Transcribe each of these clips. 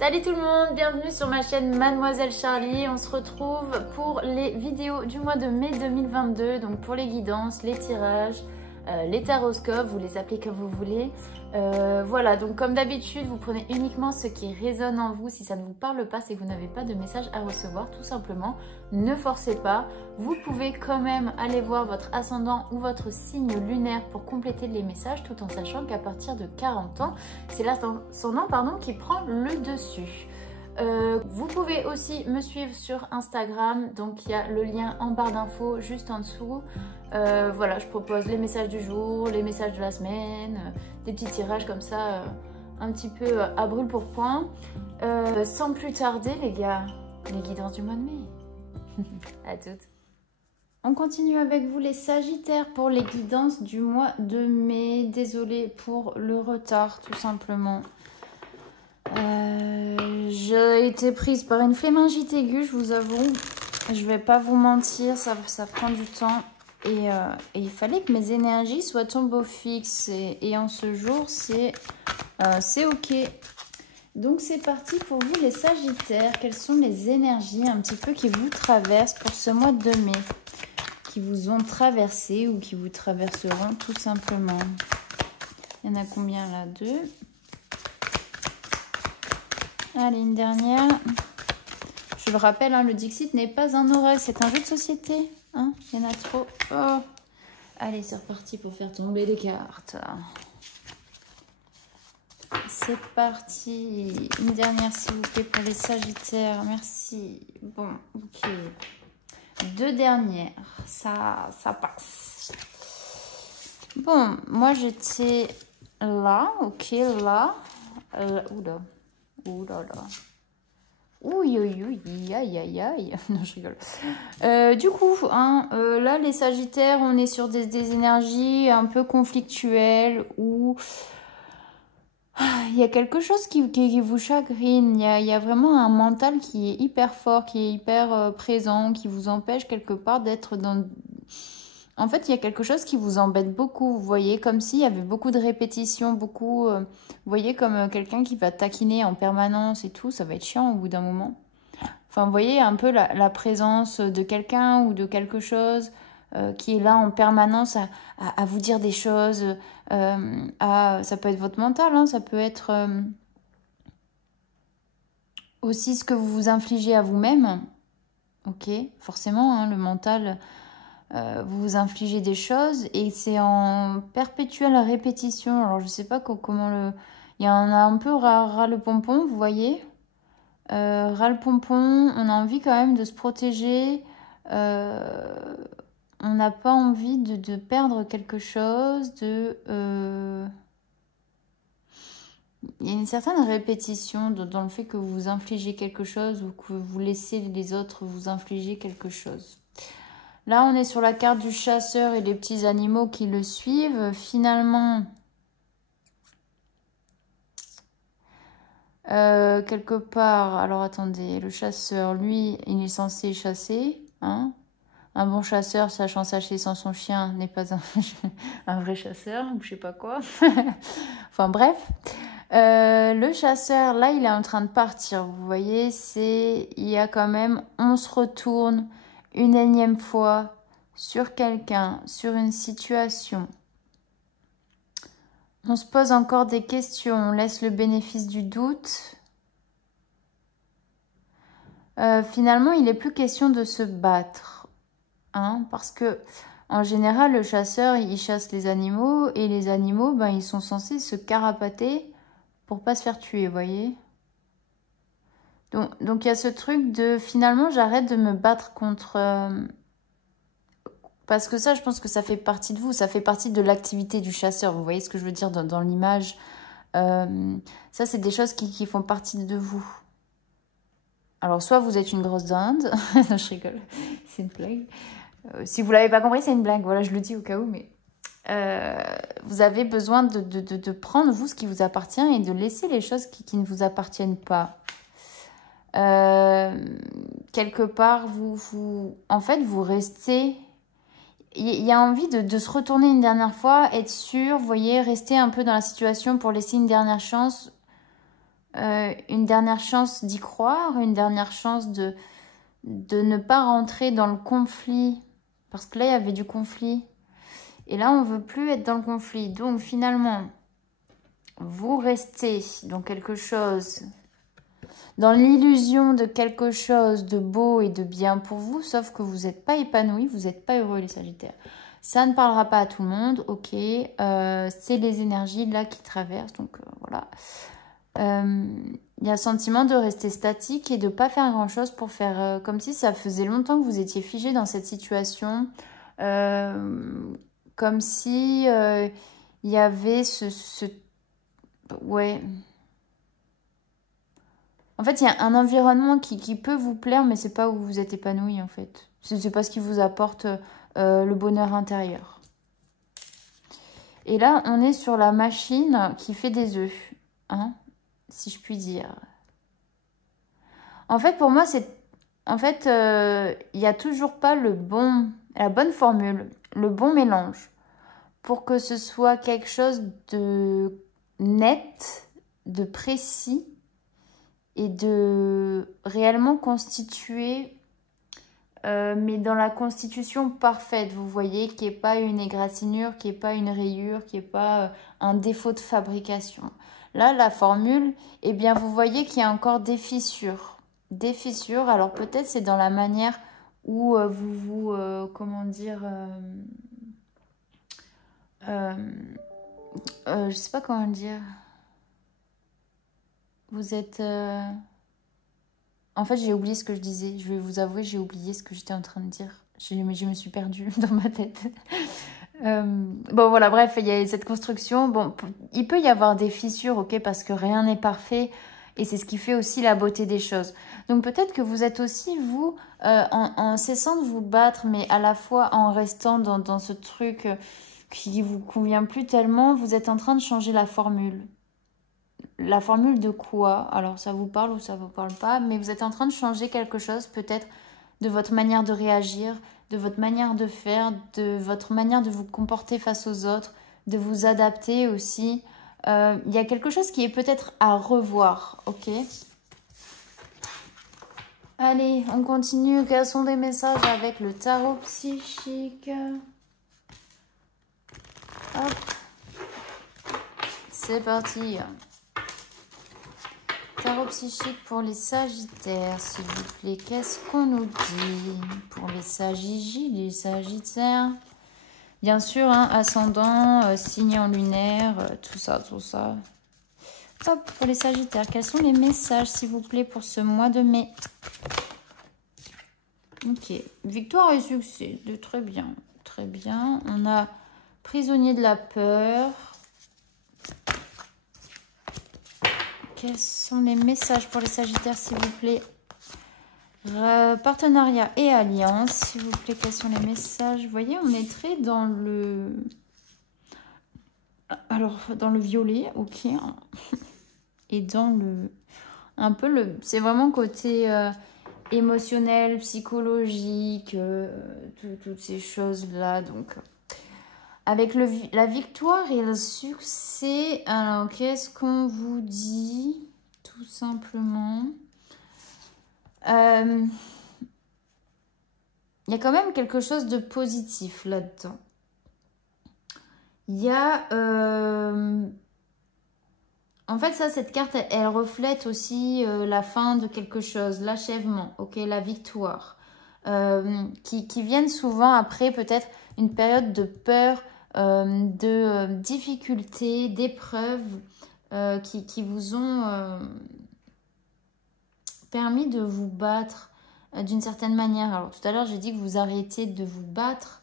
Salut tout le monde, bienvenue sur ma chaîne Mademoiselle Charlie. On se retrouve pour les vidéos du mois de mai 2022, donc pour les guidances, les tirages, les taroscopes, vous les appelez comme vous voulez. Voilà, donc comme d'habitude, vous prenez uniquement ce qui résonne en vous. Si ça ne vous parle pas, c'est que vous n'avez pas de message à recevoir, tout simplement. Ne forcez pas. Vous pouvez quand même aller voir votre ascendant ou votre signe lunaire pour compléter les messages, tout en sachant qu'à partir de 40 ans, c'est l'ascendant qui prend le dessus. Vous pouvez aussi me suivre sur Instagram, donc il y a le lien en barre d'infos juste en dessous. Voilà, je propose les messages du jour, les messages de la semaine, des petits tirages comme ça, un petit peu à brûle pour point. Sans plus tarder les gars, les guidances du mois de mai. À toutes. On continue avec vous les Sagittaires pour les guidances du mois de mai. Désolée pour le retard tout simplement. J'ai été prise par une phéningite aiguë, je vous avoue. Je vais pas vous mentir, ça prend du temps. Et il fallait que mes énergies soient tombées au fixe. Et en ce jour, c'est ok. Donc c'est parti pour vous les Sagittaires. Quelles sont les énergies un petit peu qui vous traversent pour ce mois de mai? Qui vous ont traversé ou qui vous traverseront tout simplement. Il y en a combien là? 2. Allez, une dernière. Je le rappelle, hein, le Dixit n'est pas un oreille, c'est un jeu de société. Hein, il y en a trop. Oh. Allez, c'est reparti pour faire tomber les cartes. C'est parti. Une dernière, s'il vous plaît, pour les Sagittaires. Merci. Bon, ok. 2 dernières. Ça passe. Bon, moi, j'étais là. Ok, là. Oula. Ouh là là. Ouh, aïe, aïe, aïe. Non, je rigole. Du coup, hein, là, les Sagittaires, on est sur des énergies un peu conflictuelles où il y a quelque chose qui vous chagrine. Il y a vraiment un mental qui est hyper fort, qui est hyper présent, qui vous empêche quelque part d'être dans... En fait, il y a quelque chose qui vous embête beaucoup, vous voyez, comme s'il y avait beaucoup de répétitions, beaucoup... vous voyez, comme quelqu'un qui va taquiner en permanence et tout, ça va être chiant au bout d'un moment. Enfin, vous voyez un peu la présence de quelqu'un ou de quelque chose qui est là en permanence à vous dire des choses. Ça peut être votre mental, hein, ça peut être aussi ce que vous vous infligez à vous-même. Ok, forcément, hein, le mental... vous vous infligez des choses et c'est en perpétuelle répétition. Alors, je sais pas comment le... Il y en a un peu ras le pompon, vous voyez. Ras le pompon, on a envie quand même de se protéger. On n'a pas envie de perdre quelque chose. Il y a une certaine répétition dans le fait que vous vous infligez quelque chose ou que vous laissez les autres vous infliger quelque chose. Là, on est sur la carte du chasseur et les petits animaux qui le suivent. Finalement, quelque part... Alors, attendez. Le chasseur, lui, il est censé chasser. Hein, un bon chasseur, sachant chasser sans son chien, n'est pas un vrai chasseur. Ou je sais pas quoi. Enfin, bref. Le chasseur, là, il est en train de partir. Vous voyez, il y a quand même... On se retourne... une énième fois sur quelqu'un, sur une situation. On se pose encore des questions, on laisse le bénéfice du doute. Finalement, il n'est plus question de se battre. Hein, parce que, en général, le chasseur, il chasse les animaux. Et les animaux, ben, ils sont censés se carapater pour pas se faire tuer, vous voyez. Donc, il y a ce truc de, finalement, j'arrête de me battre contre... parce que ça, je pense que ça fait partie de vous. Ça fait partie de l'activité du chasseur. Vous voyez ce que je veux dire dans l'image. Ça, c'est des choses qui font partie de vous. Alors, soit vous êtes une grosse dinde. Non, je rigole. C'est une blague. Si vous ne l'avez pas compris, c'est une blague. Voilà, je le dis au cas où. Mais vous avez besoin de prendre, vous, ce qui vous appartient et de laisser les choses qui ne vous appartiennent pas. Quelque part, en fait, vous restez... Il y a envie de se retourner une dernière fois, être sûr, vous voyez, rester un peu dans la situation pour laisser une dernière chance. une dernière chance d'y croire, une dernière chance de ne pas rentrer dans le conflit. Parce que là, il y avait du conflit. Et là, on veut plus être dans le conflit. Donc, finalement, vous restez dans quelque chose, dans l'illusion de quelque chose de beau et de bien pour vous, sauf que vous n'êtes pas épanoui, vous n'êtes pas heureux, les Sagittaires. Ça ne parlera pas à tout le monde, ok. C'est les énergies là qui traversent, donc voilà. Il y a un sentiment de rester statique et de ne pas faire grand-chose pour faire comme si ça faisait longtemps que vous étiez figé dans cette situation. Comme si il y avait ouais. En fait, il y a un environnement qui peut vous plaire, mais c'est pas où vous êtes épanoui, en fait. C'est pas ce qui vous apporte le bonheur intérieur. Et là, on est sur la machine qui fait des œufs, hein, si je puis dire. En fait, pour moi, c'est... En fait, il n'y a toujours pas la bonne formule, le bon mélange, pour que ce soit quelque chose de net, de précis, et de réellement constituer, mais dans la constitution parfaite, vous voyez, qui n'est pas une égratignure, qui n'est pas une rayure, qui n'est pas un défaut de fabrication. Là, la formule, eh bien, vous voyez qu'il y a encore des fissures. Des fissures, alors peut-être c'est dans la manière où comment dire, je sais pas comment dire. Vous êtes... En fait, j'ai oublié ce que je disais. Je vais vous avouer, j'ai oublié ce que j'étais en train de dire. Je me suis perdue dans ma tête. Bon, voilà, bref, il y a cette construction. Bon, il peut y avoir des fissures, ok, parce que rien n'est parfait. Et c'est ce qui fait aussi la beauté des choses. Donc peut-être que vous êtes aussi, vous, en cessant de vous battre, mais à la fois en restant dans ce truc qui vous convient plus tellement, vous êtes en train de changer la formule. La formule de quoi? Alors ça vous parle ou ça vous parle pas, mais vous êtes en train de changer quelque chose peut-être de votre manière de réagir, de votre manière de faire, de votre manière de vous comporter face aux autres, de vous adapter aussi. Il y a quelque chose qui est peut-être à revoir, ok? Allez, on continue. Quels sont les messages avec le tarot psychique? Hop. C'est parti. Tarot psychique pour les Sagittaires, s'il vous plaît. Qu'est-ce qu'on nous dit pour les les Sagittaires? Bien sûr, hein, ascendant, signe en lunaire, tout ça, tout ça. Hop, pour les Sagittaires, quels sont les messages, s'il vous plaît, pour ce mois de mai? Ok, victoire et succès, très bien, très bien. On a prisonnier de la peur. Quels sont les messages pour les Sagittaires, s'il vous plaît? Partenariat et alliance, s'il vous plaît. Quels sont les messages? Vous voyez, on est très dans le... Alors, dans le violet, ok. Et dans le... Un peu le... C'est vraiment côté émotionnel, psychologique, toutes ces choses-là. Donc, avec la victoire et le succès, alors qu'est-ce qu'on vous dit? Tout simplement. Il y a quand même quelque chose de positif là-dedans. Il y a... En fait, ça, cette carte, elle reflète aussi la fin de quelque chose, l'achèvement, ok, la victoire. Qui viennent souvent après peut-être une période de peur, de difficultés, d'épreuves qui vous ont permis de vous battre d'une certaine manière. Alors tout à l'heure, j'ai dit que vous arrêtiez de vous battre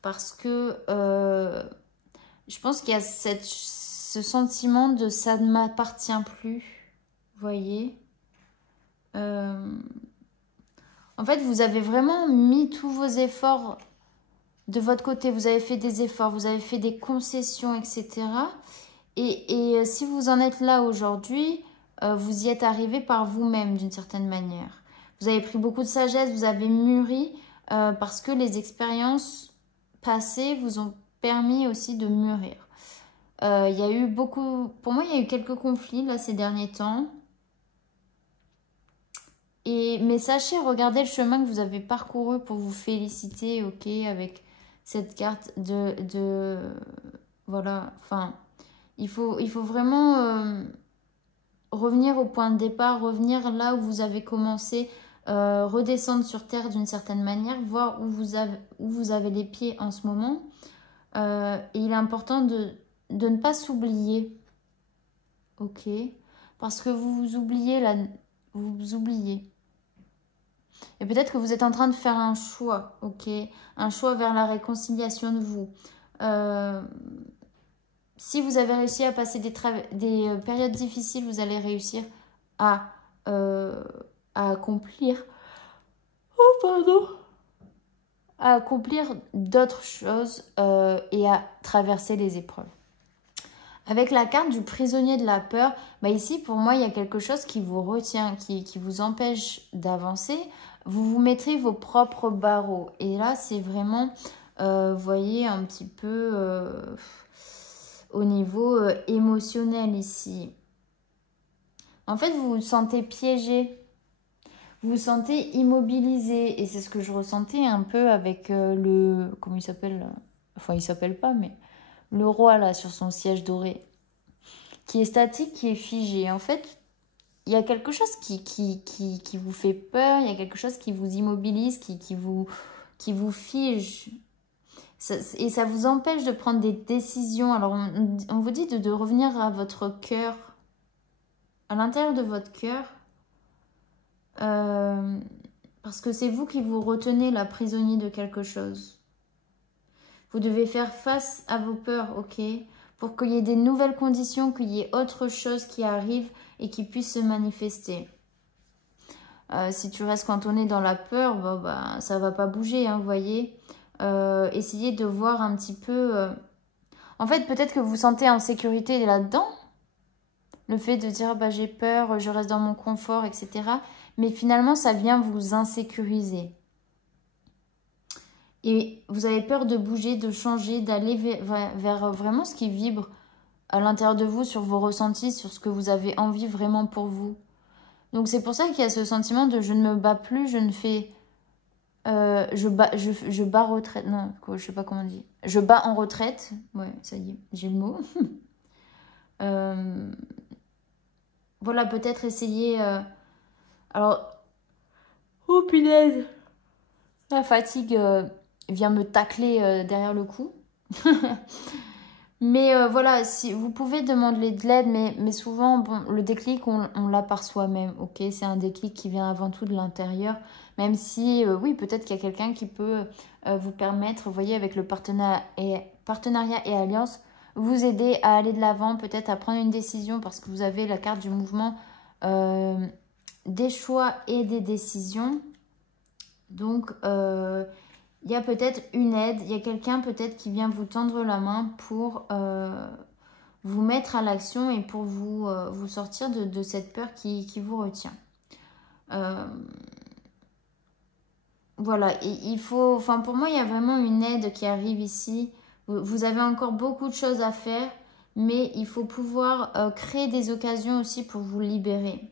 parce que je pense qu'il y a ce sentiment de ça ne m'appartient plus, vous voyez. En fait, vous avez vraiment mis tous vos efforts de votre côté. Vous avez fait des efforts, vous avez fait des concessions, etc. Et si vous en êtes là aujourd'hui, vous y êtes arrivé par vous-même d'une certaine manière. Vous avez pris beaucoup de sagesse, vous avez mûri parce que les expériences passées vous ont permis aussi de mûrir. Il y a eu beaucoup... Pour moi, il y a eu quelques conflits là ces derniers temps. Mais sachez, regardez le chemin que vous avez parcouru pour vous féliciter, ok, avec cette carte voilà, enfin, il faut vraiment revenir au point de départ, revenir là où vous avez commencé, redescendre sur terre d'une certaine manière, voir où vous avez les pieds en ce moment. Et il est important de ne pas s'oublier, ok, parce que vous vous oubliez là, vous vous oubliez. Et peut-être que vous êtes en train de faire un choix, ok, un choix vers la réconciliation de vous. Si vous avez réussi à passer des périodes difficiles, vous allez réussir à accomplir, oh pardon, à accomplir d'autres choses et à traverser les épreuves. Avec la carte du prisonnier de la peur, bah ici pour moi il y a quelque chose qui vous retient, qui vous empêche d'avancer. Vous vous mettrez vos propres barreaux. Et là c'est vraiment, vous voyez, un petit peu au niveau émotionnel ici. En fait vous vous sentez piégé. Vous vous sentez immobilisé. Et c'est ce que je ressentais un peu avec le... Comment il s'appelle? Enfin il s'appelle pas mais... Le roi, là, sur son siège doré, qui est statique, qui est figé. En fait, il y a quelque chose qui vous fait peur, il y a quelque chose qui vous immobilise, qui vous fige. Et ça vous empêche de prendre des décisions. Alors, on vous dit de revenir à votre cœur, à l'intérieur de votre cœur, parce que c'est vous qui vous retenez là, prisonnier de quelque chose. Vous devez faire face à vos peurs, ok? Pour qu'il y ait des nouvelles conditions, qu'il y ait autre chose qui arrive et qui puisse se manifester. Si tu restes cantonné dans la peur, bon, bah, ça va pas bouger, hein, vous voyez. Essayez de voir un petit peu... En fait, peut-être que vous vous sentez en sécurité là-dedans. Le fait de dire, bah, j'ai peur, je reste dans mon confort, etc. Mais finalement, ça vient vous insécuriser. Et vous avez peur de bouger, de changer, d'aller vers vraiment ce qui vibre à l'intérieur de vous, sur vos ressentis, sur ce que vous avez envie vraiment pour vous. Donc c'est pour ça qu'il y a ce sentiment de je ne me bats plus, je ne fais... je bats retraite. Non, je sais pas comment on dit. Je bats en retraite. Ouais, ça y est, j'ai le mot. Voilà, peut-être essayer... Alors... Oh punaise! La fatigue vient me tacler derrière le cou. Mais voilà, si vous pouvez demander de l'aide, mais souvent, bon, le déclic, on l'a par soi-même, ok? C'est un déclic qui vient avant tout de l'intérieur, même si, oui, peut-être qu'il y a quelqu'un qui peut vous permettre, vous voyez, avec le partenariat et alliance, vous aider à aller de l'avant, peut-être à prendre une décision, parce que vous avez la carte du mouvement des choix et des décisions. Donc, il y a peut-être une aide, il y a quelqu'un peut-être qui vient vous tendre la main pour vous mettre à l'action et pour vous sortir de cette peur qui vous retient. Voilà, et il faut, enfin pour moi, il y a vraiment une aide qui arrive ici. Vous avez encore beaucoup de choses à faire, mais il faut pouvoir créer des occasions aussi pour vous libérer.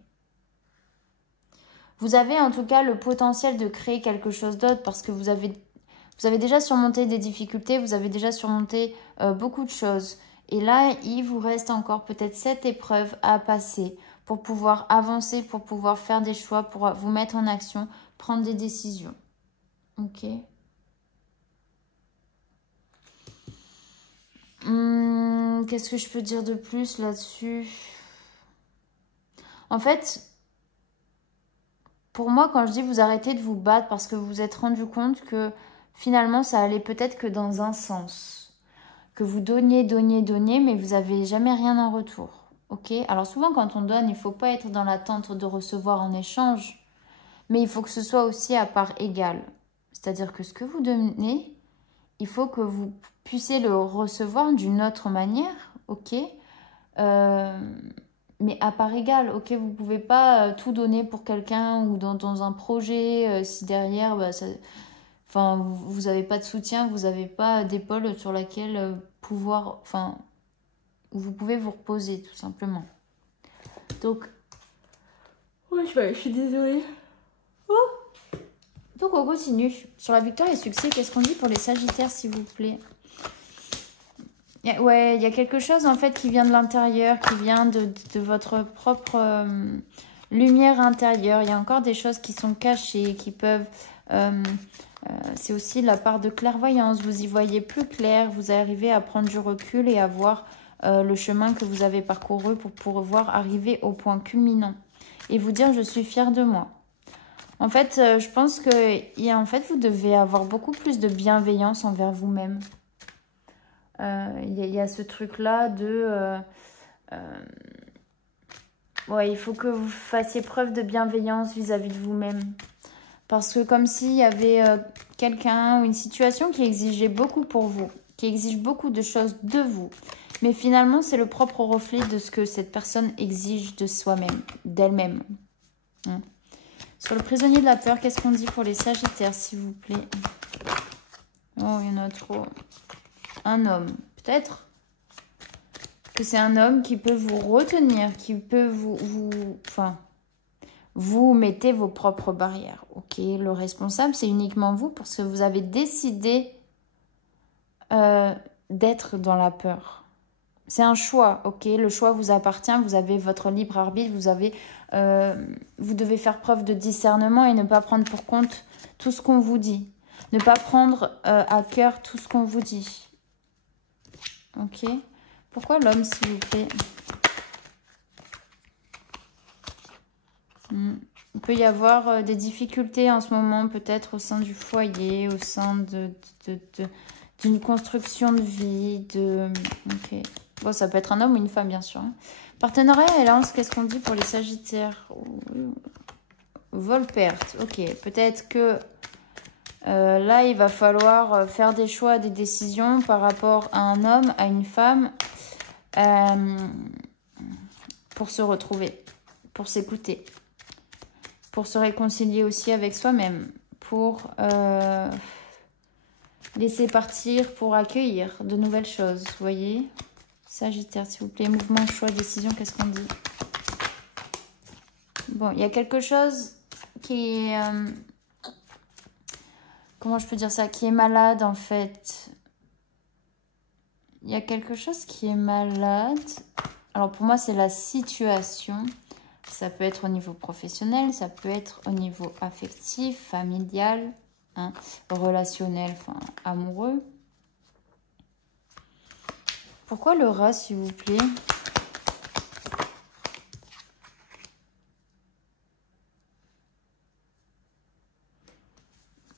Vous avez en tout cas le potentiel de créer quelque chose d'autre parce que vous avez déjà surmonté des difficultés, vous avez déjà surmonté beaucoup de choses. Et là, il vous reste encore peut-être cette épreuve à passer pour pouvoir avancer, pour pouvoir faire des choix, pour vous mettre en action, prendre des décisions. Ok. Qu'est-ce que je peux dire de plus là-dessus? En fait, pour moi, quand je dis vous arrêtez de vous battre parce que vous vous êtes rendu compte que finalement, ça allait peut-être que dans un sens. Que vous donniez, mais vous n'avez jamais rien en retour. Ok? Alors souvent, quand on donne, il ne faut pas être dans l'attente de recevoir en échange. Mais il faut que ce soit aussi à part égale. C'est-à-dire que ce que vous donnez, il faut que vous puissiez le recevoir d'une autre manière. Ok? Mais à part égale, ok, vous ne pouvez pas tout donner pour quelqu'un ou dans un projet si derrière, bah, enfin, vous n'avez pas de soutien, vous n'avez pas d'épaule sur laquelle pouvoir, enfin, vous pouvez vous reposer tout simplement. Donc, ouais, je suis désolée. Donc on continue. Sur la victoire et le succès, qu'est-ce qu'on dit pour les Sagittaires, s'il vous plaît? Ouais, il y a quelque chose en fait qui vient de l'intérieur, qui vient de votre propre lumière intérieure. Il y a encore des choses qui sont cachées, qui peuvent... c'est aussi la part de clairvoyance. Vous y voyez plus clair, vous arrivez à prendre du recul et à voir le chemin que vous avez parcouru pour pouvoir arriver au point culminant. Et vous dire, je suis fière de moi. En fait, je pense que en fait, vous devez avoir beaucoup plus de bienveillance envers vous-même. Il y a ce truc-là de... ouais, il faut que vous fassiez preuve de bienveillance vis-à-vis de vous-même. Parce que comme s'il y avait quelqu'un ou une situation qui exigeait beaucoup pour vous, qui exige beaucoup de choses de vous. Mais finalement, c'est le propre reflet de ce que cette personne exige de soi-même, d'elle-même. Sur le prisonnier de la peur, qu'est-ce qu'on dit pour les Sagittaires, s'il vous plaît? Oh, il y en a trop. Un homme, peut-être que c'est un homme qui peut vous retenir, qui peut enfin, vous mettez vos propres barrières. Ok, le responsable, c'est uniquement vous parce que vous avez décidé d'être dans la peur. C'est un choix, ok? Le choix vous appartient, vous avez votre libre arbitre, vous devez faire preuve de discernement et ne pas prendre pour compte tout ce qu'on vous dit. Ne pas prendre à cœur tout ce qu'on vous dit. Ok? Pourquoi l'homme, s'il vous plaît? Il peut y avoir des difficultés en ce moment, peut-être au sein du foyer, au sein d'une construction de vie. Ok. Bon, ça peut être un homme ou une femme, bien sûr. Partenariat et alliance, qu'est-ce qu'on dit pour les Sagittaires? Vol-perte. Ok, peut-être que là, il va falloir faire des choix, des décisions par rapport à un homme, à une femme, pour se retrouver, pour s'écouter, pour se réconcilier aussi avec soi-même, pour laisser partir, pour accueillir de nouvelles choses, vous voyez? Sagittaire, s'il vous plaît, mouvement, choix, décision, qu'est-ce qu'on dit? Bon, il y a quelque chose qui est... comment je peux dire ça? Qui est malade, en fait. Il y a quelque chose qui est malade. Alors, pour moi, c'est la situation. Ça peut être au niveau professionnel, ça peut être au niveau affectif, familial, hein, relationnel, enfin, amoureux. Pourquoi le rat, s'il vous plaît?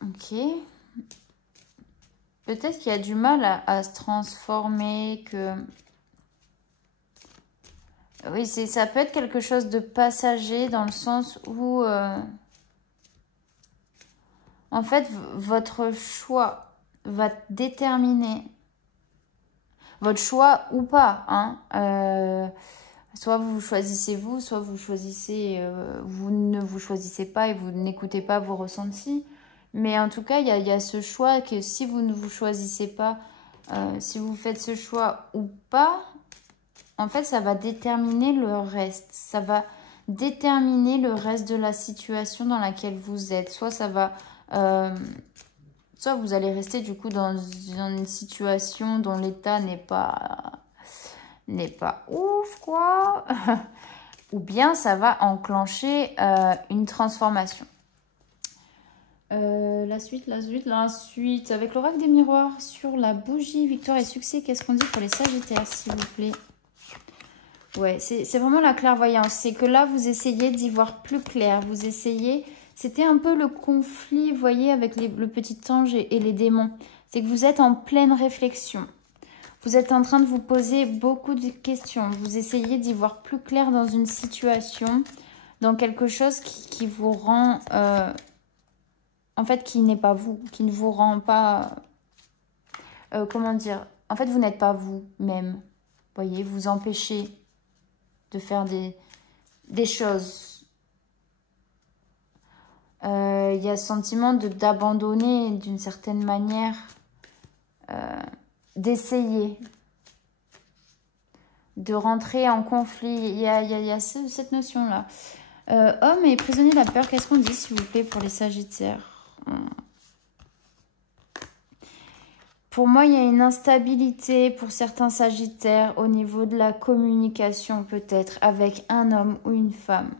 Ok. Peut-être qu'il y a du mal à se transformer, que... Oui, ça peut être quelque chose de passager dans le sens où... en fait, votre choix va déterminer... Votre choix ou pas, hein. Soit vous choisissez vous, soit vous choisissez... vous ne vous choisissez pas et vous n'écoutez pas vos ressentis. Mais en tout cas, il y a ce choix que si vous ne vous choisissez pas, si vous faites ce choix ou pas, en fait, ça va déterminer le reste. Ça va déterminer le reste de la situation dans laquelle vous êtes. Soit ça va... soit vous allez rester du coup dans une situation dont l'état n'est pas ouf, quoi. Ou bien ça va enclencher une transformation. La suite. Avec l'oracle des miroirs sur la bougie, victoire et succès, qu'est-ce qu'on dit pour les Sagittaires, s'il vous plaît? Ouais, c'est vraiment la clairvoyance. C'est que là, vous essayez d'y voir plus clair. Vous essayez... C'était un peu le conflit, vous voyez, avec le petit ange et les démons. C'est que vous êtes en pleine réflexion. Vous êtes en train de vous poser beaucoup de questions. Vous essayez d'y voir plus clair dans une situation, dans quelque chose qui vous rend... en fait, qui n'est pas vous, qui ne vous rend pas... comment dire? En fait, vous n'êtes pas vous-même. Vous voyez, vous empêchez de faire des choses. Il y a ce sentiment d'abandonner d'une certaine manière, d'essayer, de rentrer en conflit. Il y a cette notion-là. Homme et prisonnier de la peur, qu'est-ce qu'on dit, s'il vous plaît, pour les Sagittaires? Pour moi, il y a une instabilité pour certains Sagittaires au niveau de la communication, peut-être, avec un homme ou une femme.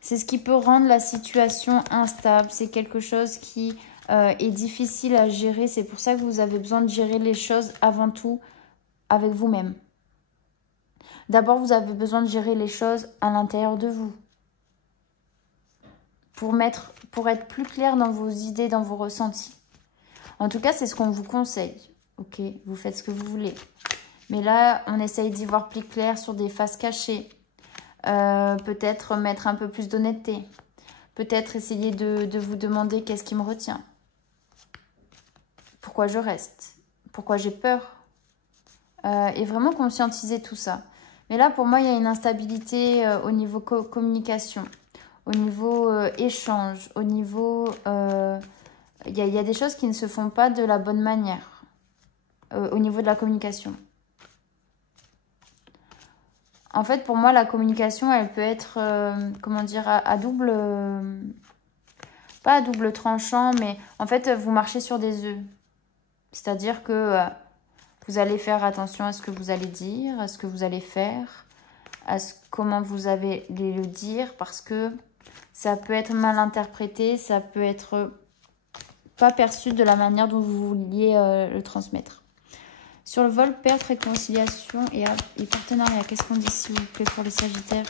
C'est ce qui peut rendre la situation instable. C'est quelque chose qui est difficile à gérer. C'est pour ça que vous avez besoin de gérer les choses avant tout avec vous-même. D'abord, vous avez besoin de gérer les choses à l'intérieur de vous. Pour être plus clair dans vos idées, dans vos ressentis. En tout cas, c'est ce qu'on vous conseille. Ok, vous faites ce que vous voulez. Mais là, on essaye d'y voir plus clair sur des faces cachées. Peut-être mettre un peu plus d'honnêteté. Peut-être essayer de vous demander qu'est-ce qui me retient. Pourquoi je reste? Pourquoi j'ai peur? Et vraiment conscientiser tout ça. Mais là, pour moi, il y a une instabilité au niveau communication, au niveau échange, au niveau... Il y a des choses qui ne se font pas de la bonne manière au niveau de la communication. En fait, pour moi, la communication, elle peut être, comment dire, à double... pas à double tranchant, mais en fait, vous marchez sur des œufs. C'est-à-dire que vous allez faire attention à ce que vous allez dire, à ce que vous allez faire, comment vous allez le dire, parce que ça peut être mal interprété, ça peut être pas perçu de la manière dont vous vouliez le transmettre. Sur le vol, perte, réconciliation et partenariat, qu'est-ce qu'on dit, s'il vous plaît, pour les Sagittaires?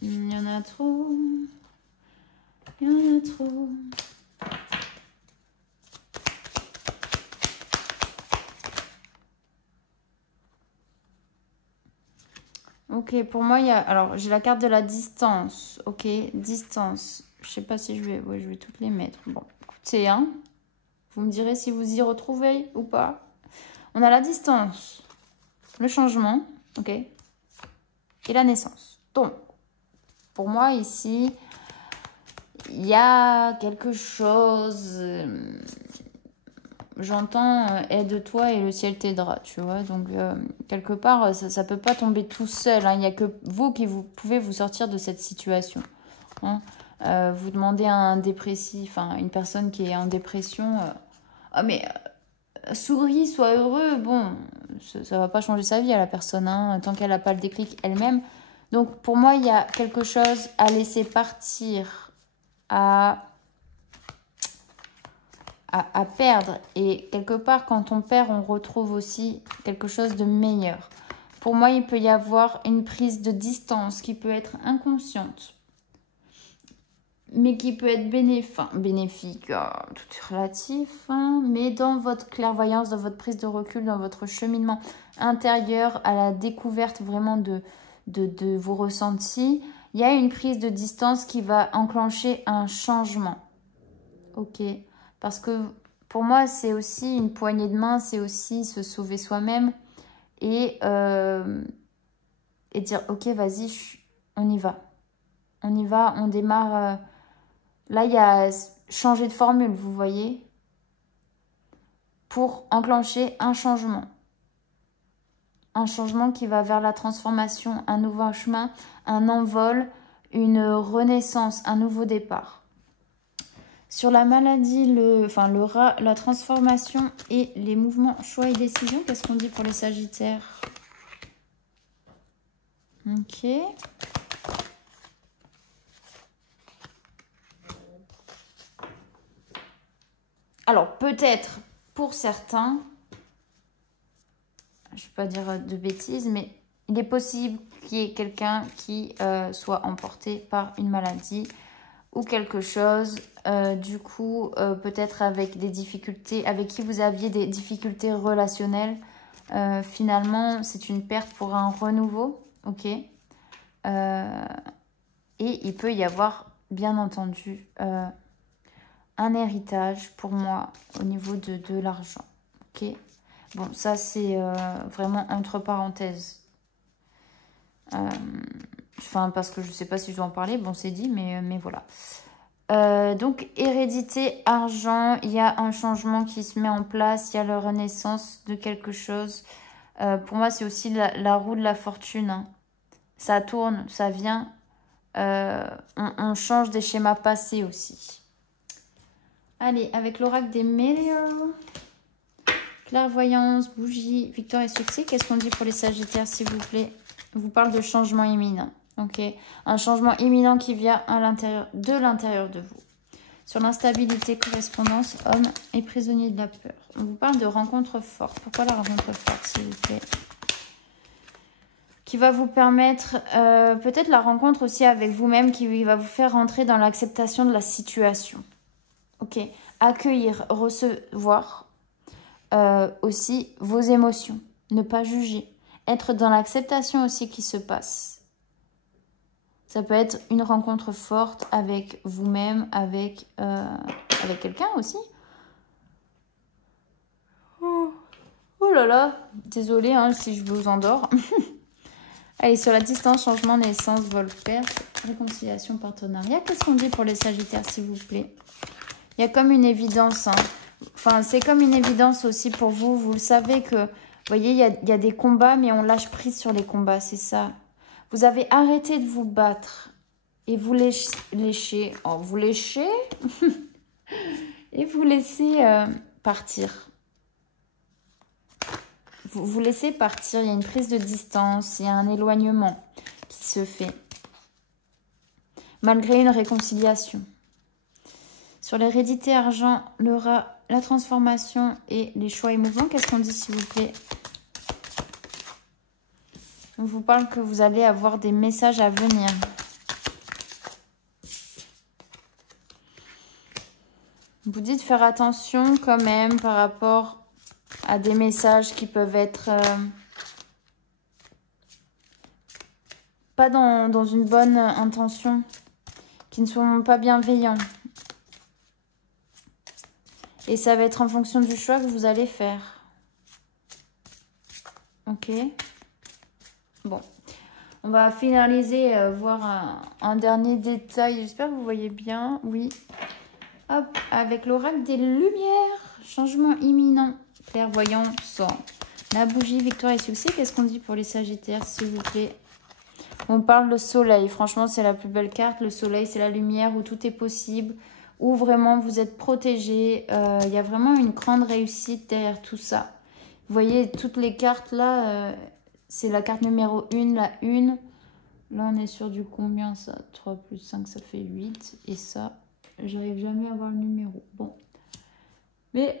Il y en a trop. Il y en a trop. Ok, pour moi, il y a... Alors, j'ai la carte de la distance. Ok, distance. Je sais pas si je vais... Ouais, je vais toutes les mettre. Bon, écoutez, hein. Vous me direz si vous y retrouvez ou pas. On a la distance, le changement, ok, et la naissance. Donc, pour moi, ici, il y a quelque chose... J'entends aide-toi et le ciel t'aidera, tu vois. Donc, quelque part, ça ne peut pas tomber tout seul. Hein. Il n'y a que vous qui pouvez vous sortir de cette situation. Hein. Vous demandez à un dépressif, hein, une personne qui est en dépression... Ah, mais souris, sois heureux. Bon, ça ne va pas changer sa vie à la personne, hein, tant qu'elle n'a pas le déclic elle-même. Donc, pour moi, il y a quelque chose à laisser partir, à perdre. Et quelque part, quand on perd, on retrouve aussi quelque chose de meilleur. Pour moi, il peut y avoir une prise de distance qui peut être inconsciente, mais qui peut être bénéfique, tout est relatif, hein, mais dans votre clairvoyance, dans votre prise de recul, dans votre cheminement intérieur à la découverte vraiment de vos ressentis, il y a une prise de distance qui va enclencher un changement. Ok, parce que pour moi, c'est aussi une poignée de main, c'est aussi se sauver soi-même et dire, ok, vas-y, on y va. On y va, on démarre... Là, il y a changer de formule, vous voyez, pour enclencher un changement. Un changement qui va vers la transformation, un nouveau chemin, un envol, une renaissance, un nouveau départ. Sur la maladie, la transformation et les mouvements, choix et décisions, qu'est-ce qu'on dit pour les Sagittaires? Ok. Alors, peut-être, pour certains, je ne vais pas dire de bêtises, mais il est possible qu'il y ait quelqu'un qui soit emporté par une maladie ou quelque chose, du coup, peut-être avec des difficultés, avec qui vous aviez des difficultés relationnelles. Finalement, c'est une perte pour un renouveau, ok. Et il peut y avoir, bien entendu, un héritage pour moi au niveau de l'argent. Ok. Bon, ça c'est vraiment entre parenthèses. Enfin, parce que je ne sais pas si je dois en parler. Bon, c'est dit, mais voilà. Donc, hérédité, argent. Il y a un changement qui se met en place. Il y a la renaissance de quelque chose. Pour moi, c'est aussi la roue de la fortune. Hein. Ça tourne, ça vient. On change des schémas passés aussi. Allez, avec l'oracle des météores. Clairvoyance, bougie, victoire et succès. Qu'est-ce qu'on dit pour les Sagittaires, s'il vous plaît? On vous parle de changement imminent. Ok, un changement imminent qui vient de l'intérieur de vous. Sur l'instabilité, correspondance, homme et prisonnier de la peur. On vous parle de rencontre forte. Pourquoi la rencontre forte, s'il vous plaît? Qui va vous permettre, peut-être la rencontre aussi avec vous-même, qui va vous faire rentrer dans l'acceptation de la situation. Ok, accueillir, recevoir aussi vos émotions. Ne pas juger. Être dans l'acceptation aussi qui se passe. Ça peut être une rencontre forte avec vous-même, avec quelqu'un aussi. Oh là là, désolée hein, si je vous endors. Allez, sur la distance, changement, naissance, vol, perte, réconciliation, partenariat. Qu'est-ce qu'on dit pour les Sagittaires, s'il vous plaît? Il y a comme une évidence. Hein. Enfin, c'est comme une évidence aussi pour vous. Vous le savez que, vous voyez, il y a des combats, mais on lâche prise sur les combats, c'est ça. Vous avez arrêté de vous battre et vous léchez. Oh, vous léchez et vous laissez partir. Vous laissez partir. Il y a une prise de distance, il y a un éloignement qui se fait. Malgré une réconciliation. Sur l'hérédité, argent, le rat, la transformation et les choix et mouvements, qu'est-ce qu'on dit, s'il vous plaît? On vous parle que vous allez avoir des messages à venir. Vous dites faire attention quand même par rapport à des messages qui peuvent être pas dans une bonne intention, qui ne sont pas bienveillants. Et ça va être en fonction du choix que vous allez faire. Ok. Bon. On va finaliser, voir un dernier détail. J'espère que vous voyez bien. Oui. Hop, avec l'oracle des lumières. Changement imminent. Clairvoyant, sang. La bougie, victoire et succès. Qu'est-ce qu'on dit pour les Sagittaires, s'il vous plaît? On parle de soleil. Franchement, c'est la plus belle carte. Le soleil, c'est la lumière où tout est possible. Où vraiment vous êtes protégé. Il y a vraiment une grande réussite derrière tout ça. Vous voyez, toutes les cartes là, c'est la carte numéro 1, la 1. Là, on est sur du combien ça? 3 plus 5, ça fait 8. Et ça, j'arrive jamais à avoir le numéro. Bon. Mais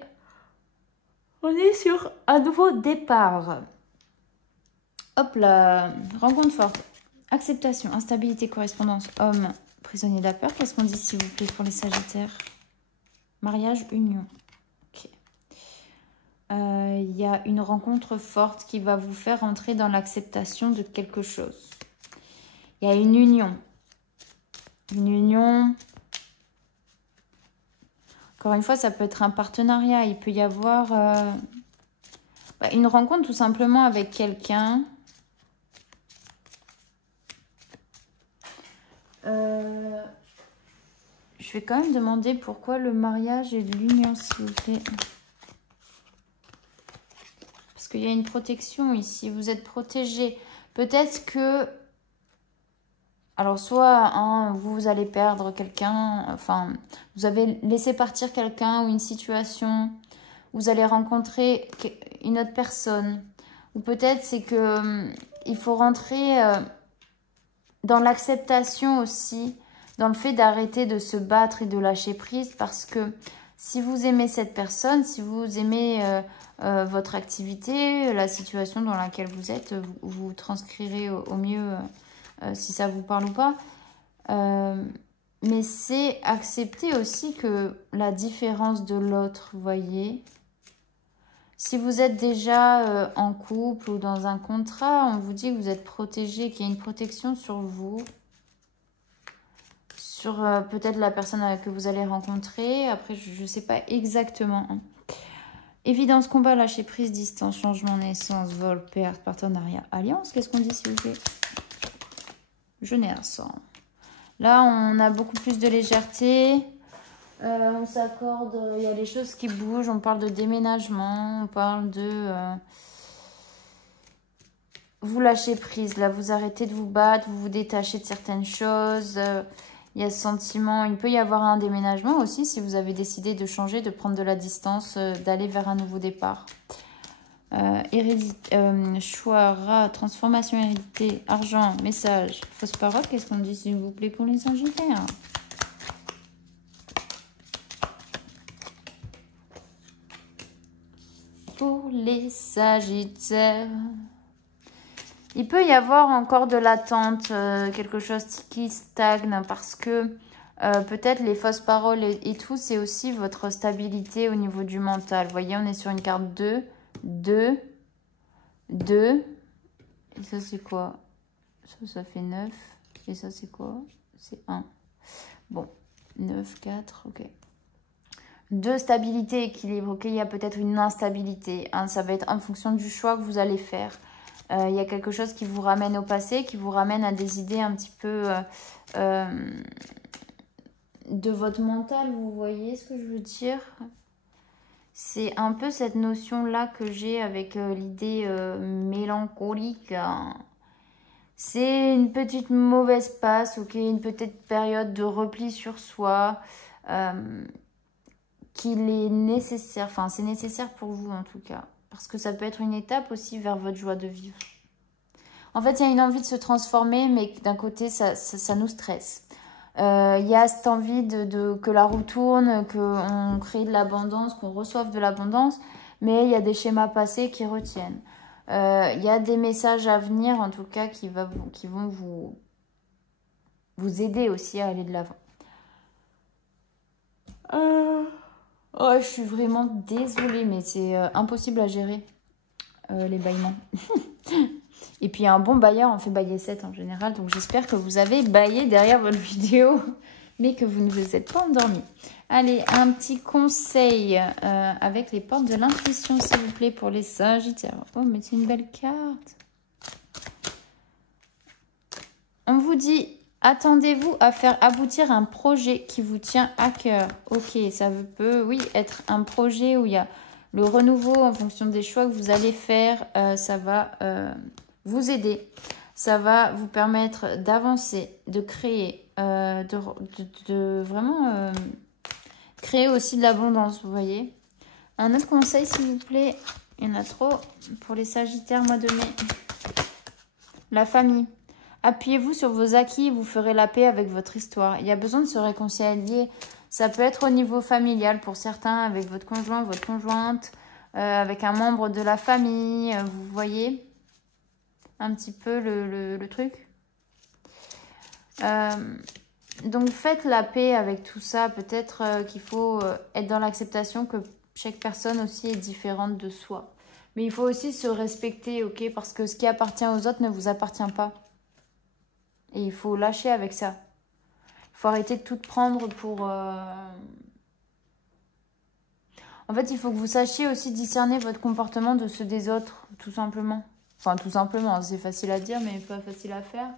on est sur un nouveau départ. Hop là, rencontre forte. Acceptation, instabilité, correspondance, homme, prisonnier de la peur. Qu'est-ce qu'on dit, s'il vous plaît, pour les Sagittaires? Mariage, union. Ok. Il y a une rencontre forte qui va vous faire entrer dans l'acceptation de quelque chose. Il y a une union. Une union. Encore une fois, ça peut être un partenariat. Il peut y avoir une rencontre tout simplement avec quelqu'un. Je vais quand même demander pourquoi le mariage et l'union, s'il vous plaît. Parce qu'il y a une protection ici. Vous êtes protégé. Peut-être que... Alors, soit vous allez perdre quelqu'un. Enfin, vous avez laissé partir quelqu'un ou une situation. Vous allez rencontrer une autre personne. Ou peut-être c'est que il faut rentrer dans l'acceptation aussi. Dans le fait d'arrêter de se battre et de lâcher prise. Parce que si vous aimez cette personne, si vous aimez... votre activité, la situation dans laquelle vous êtes, vous transcrirez au mieux si ça vous parle ou pas. Mais c'est accepter aussi que la différence de l'autre, vous voyez. Si vous êtes déjà en couple ou dans un contrat, on vous dit que vous êtes protégé, qu'il y a une protection sur vous. Sur peut-être la personne que vous allez rencontrer. Après, je ne sais pas exactement. Hein. Évidence, combat, lâcher prise, distance, changement, naissance, vol, perte, partenariat, alliance. Qu'est-ce qu'on dit, s'il vous plaît? Je n'ai un sang. Là, on a beaucoup plus de légèreté. On s'accorde, il y a des choses qui bougent. On parle de déménagement, on parle de... vous lâchez prise. Là, vous arrêtez de vous battre, vous vous détachez de certaines choses. Il y a ce sentiment, il peut y avoir un déménagement aussi si vous avez décidé de changer, de prendre de la distance, d'aller vers un nouveau départ. Choix, rat, transformation, hérédité, argent, message, fausse parole. Qu'est-ce qu'on dit s'il vous plaît pour les Sagittaires? Pour les Sagittaires, il peut y avoir encore de l'attente, quelque chose qui stagne parce que peut-être les fausses paroles et tout, c'est aussi votre stabilité au niveau du mental. Vous voyez, on est sur une carte 2, 2, 2. Et ça, c'est quoi? Ça fait 9. Et ça, c'est quoi? C'est 1. Bon, 9, 4, ok. 2, stabilité, équilibre. Ok, il y a peut-être une instabilité. Hein, ça va être en fonction du choix que vous allez faire. Il y a quelque chose qui vous ramène au passé, qui vous ramène à des idées un petit peu de votre mental. Vous voyez ce que je veux dire? C'est un peu cette notion-là que j'ai avec l'idée mélancolique. C'est une petite mauvaise passe, ok, une petite période de repli sur soi qu'il est nécessaire, enfin c'est nécessaire pour vous en tout cas. Parce que ça peut être une étape aussi vers votre joie de vivre. En fait, il y a une envie de se transformer, mais d'un côté, ça nous stresse. Il y a cette envie que la roue tourne, qu'on crée de l'abondance, qu'on reçoive de l'abondance, mais il y a des schémas passés qui retiennent. Il y a des messages à venir, en tout cas, qui vont vous aider aussi à aller de l'avant. Oh, je suis vraiment désolée, mais c'est impossible à gérer, les bâillements. Et puis un bon bailleur, on fait bailler 7 en général. Donc j'espère que vous avez baillé derrière votre vidéo, mais que vous ne vous êtes pas endormi. Allez, un petit conseil avec les portes de l'intuition, s'il vous plaît, pour les Sagittaires. Oh, mais c'est une belle carte. On vous dit, attendez-vous à faire aboutir un projet qui vous tient à cœur. Ok, ça peut, oui, être un projet où il y a le renouveau en fonction des choix que vous allez faire. Ça va vous aider. Ça va vous permettre d'avancer, de créer, de vraiment créer aussi de l'abondance, vous voyez. Un autre conseil, s'il vous plaît, il y en a trop pour les Sagittaires, mois de mai. La famille. Appuyez-vous sur vos acquis et vous ferez la paix avec votre histoire. Il y a besoin de se réconcilier. Ça peut être au niveau familial pour certains, avec votre conjoint, votre conjointe, avec un membre de la famille. Vous voyez un petit peu le truc. Donc faites la paix avec tout ça. Peut-être qu'il faut être dans l'acceptation que chaque personne aussi est différente de soi. Mais il faut aussi se respecter, ok? Parce que ce qui appartient aux autres ne vous appartient pas. Et il faut lâcher avec ça. Il faut arrêter de tout prendre pour... En fait, il faut que vous sachiez aussi discerner votre comportement de ceux des autres, tout simplement. Enfin, tout simplement, c'est facile à dire, mais pas facile à faire.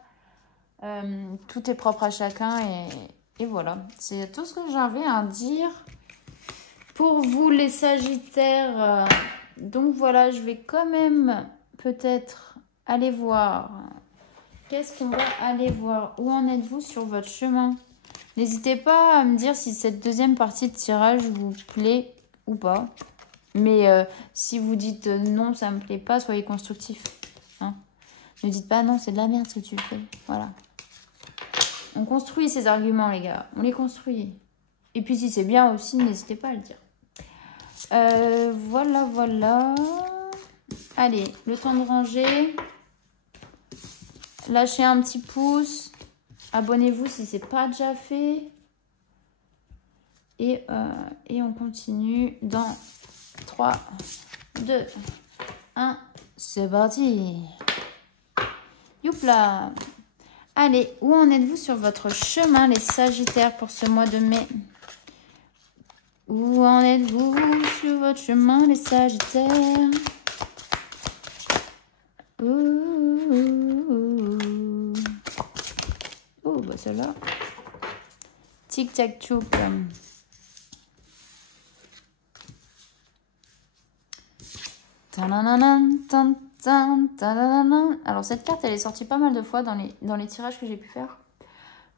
Tout est propre à chacun et voilà. C'est tout ce que j'avais à dire pour vous, les Sagittaires. Donc voilà, je vais quand même peut-être aller voir... Qu'est-ce qu'on va aller voir? Où en êtes-vous sur votre chemin? N'hésitez pas à me dire si cette deuxième partie de tirage vous plaît ou pas. Mais si vous dites non, ça me plaît pas, soyez constructif. Hein, ne dites pas non, c'est de la merde ce que tu fais. Voilà. On construit ces arguments, les gars. On les construit. Et puis si c'est bien aussi, n'hésitez pas à le dire. Voilà, voilà. Allez, le temps de ranger. Lâchez un petit pouce. Abonnez-vous si ce n'est pas déjà fait. Et on continue dans 3, 2, 1. C'est parti. Youpla. Allez, où en êtes-vous sur votre chemin, les Sagittaires, pour ce mois de mai? Où en êtes-vous sur votre chemin, les Sagittaires? Oh, bah celle-là. Tic-tac-tchouk. Alors cette carte, elle est sortie pas mal de fois dans les tirages que j'ai pu faire.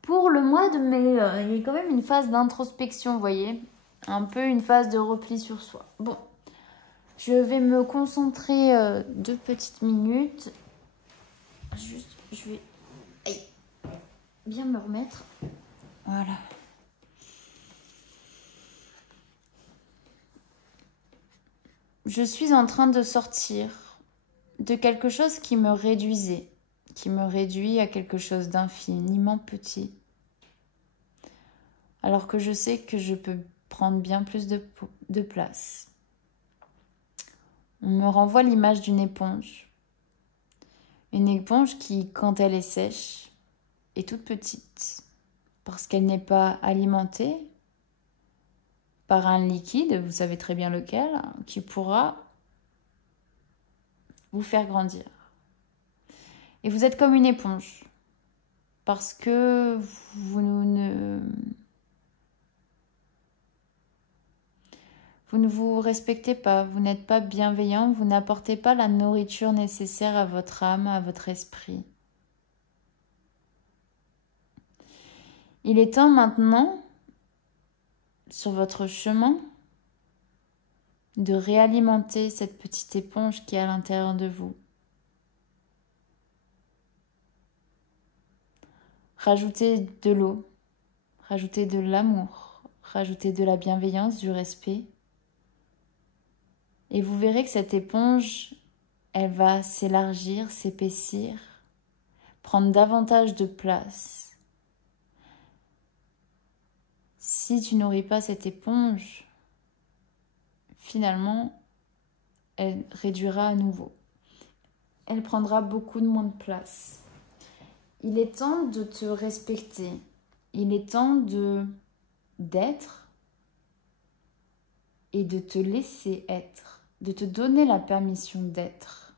Pour le mois de mai, il y a quand même une phase d'introspection, vous voyez. Un peu une phase de repli sur soi. Bon, je vais me concentrer 2 petites minutes. Juste, je vais bien me remettre. Voilà. Je suis en train de sortir de quelque chose qui me réduisait, qui me réduit à quelque chose d'infiniment petit. Alors que je sais que je peux prendre bien plus de place. On me renvoie l'image d'une éponge. Une éponge qui, quand elle est sèche, est toute petite. Parce qu'elle n'est pas alimentée par un liquide, vous savez très bien lequel, qui pourra vous faire grandir. Et vous êtes comme une éponge. Parce que vous ne vous respectez pas, vous n'êtes pas bienveillant, vous n'apportez pas la nourriture nécessaire à votre âme, à votre esprit. Il est temps maintenant, sur votre chemin, de réalimenter cette petite éponge qui est à l'intérieur de vous. Rajoutez de l'eau, rajoutez de l'amour, rajoutez de la bienveillance, du respect. Et vous verrez que cette éponge, elle va s'élargir, s'épaissir, prendre davantage de place. Si tu nourris pas cette éponge, finalement, elle réduira à nouveau. Elle prendra beaucoup de moins de place. Il est temps de te respecter. Il est temps d'être et de te laisser être, de te donner la permission d'être.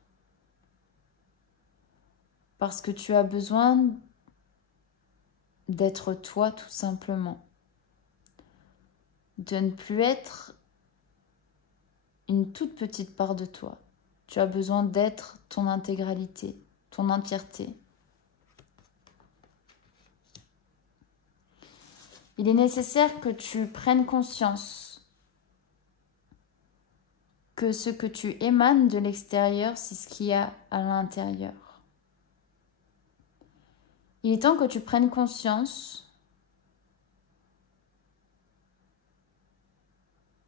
Parce que tu as besoin d'être toi tout simplement. De ne plus être une toute petite part de toi. Tu as besoin d'être ton intégralité, ton entièreté. Il est nécessaire que tu prennes conscience que ce que tu émanes de l'extérieur, c'est ce qu'il y a à l'intérieur. Il est temps que tu prennes conscience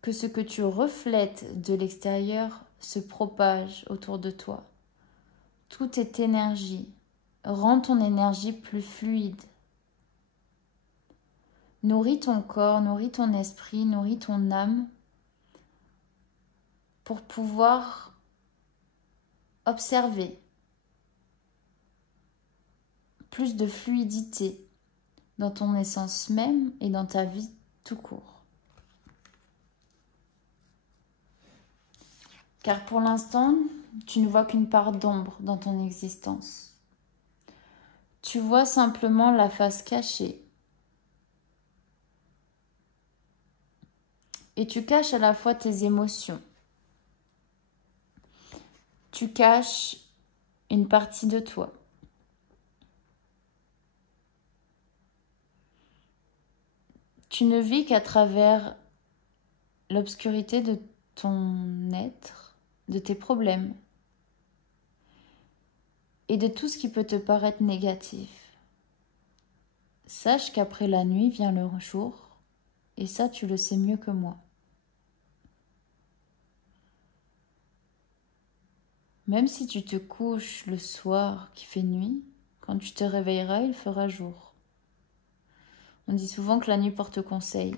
que ce que tu reflètes de l'extérieur se propage autour de toi. Tout est énergie. Rends ton énergie plus fluide. Nourris ton corps, nourris ton esprit, nourris ton âme pour pouvoir observer plus de fluidité dans ton essence même et dans ta vie tout court. Car pour l'instant, tu ne vois qu'une part d'ombre dans ton existence. Tu vois simplement la face cachée. Et tu caches à la fois tes émotions. Tu caches une partie de toi. Tu ne vis qu'à travers l'obscurité de ton être, de tes problèmes et de tout ce qui peut te paraître négatif. Sache qu'après la nuit vient le jour, et ça tu le sais mieux que moi. Même si tu te couches le soir qui fait nuit, quand tu te réveilleras, il fera jour. On dit souvent que la nuit porte conseil.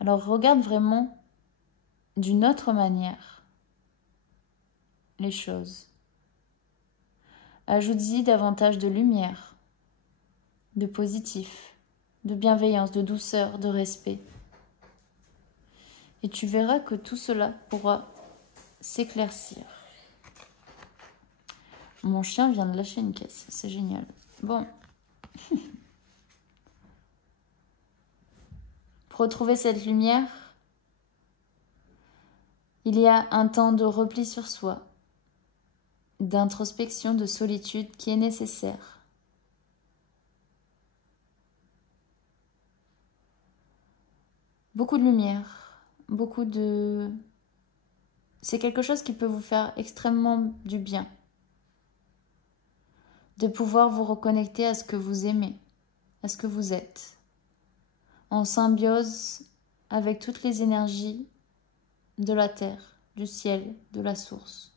Alors regarde vraiment d'une autre manière les choses. Ajoute-y davantage de lumière, de positif, de bienveillance, de douceur, de respect. Et tu verras que tout cela pourra s'éclaircir. Mon chien vient de lâcher une caisse, c'est génial. Bon. Pour retrouver cette lumière, Il y a un temps de repli sur soi, d'introspection, de solitude qui est nécessaire. Beaucoup de lumière, beaucoup de... C'est quelque chose qui peut vous faire extrêmement du bien. De pouvoir vous reconnecter à ce que vous aimez, à ce que vous êtes. En symbiose avec toutes les énergies de la terre, du ciel, de la source.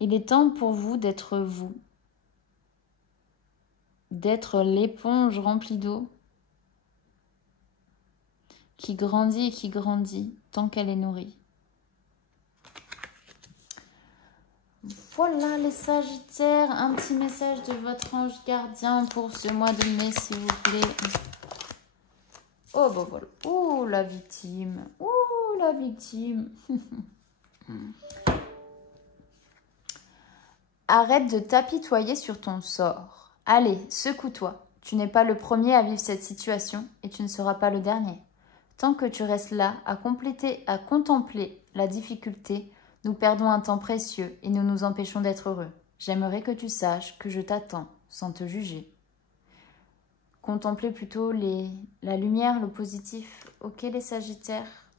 Il est temps pour vous, d'être l'éponge remplie d'eau qui grandit et qui grandit tant qu'elle est nourrie. Voilà les Sagittaires, un petit message de votre ange gardien pour ce mois de mai, s'il vous plaît. Oh, bah voilà. Oh, la victime. Oh, la victime. Arrête de t'apitoyer sur ton sort. Allez, secoue-toi. Tu n'es pas le premier à vivre cette situation et tu ne seras pas le dernier. Tant que tu restes là à contempler la difficulté, nous perdons un temps précieux et nous nous empêchons d'être heureux. J'aimerais que tu saches que je t'attends sans te juger. Contemplez plutôt la lumière, le positif. Ok les Sagittaires.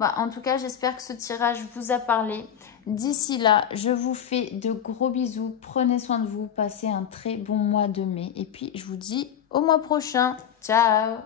En tout cas, j'espère que ce tirage vous a parlé. D'ici là, je vous fais de gros bisous. Prenez soin de vous. Passez un très bon mois de mai. Et puis, je vous dis au mois prochain. Ciao!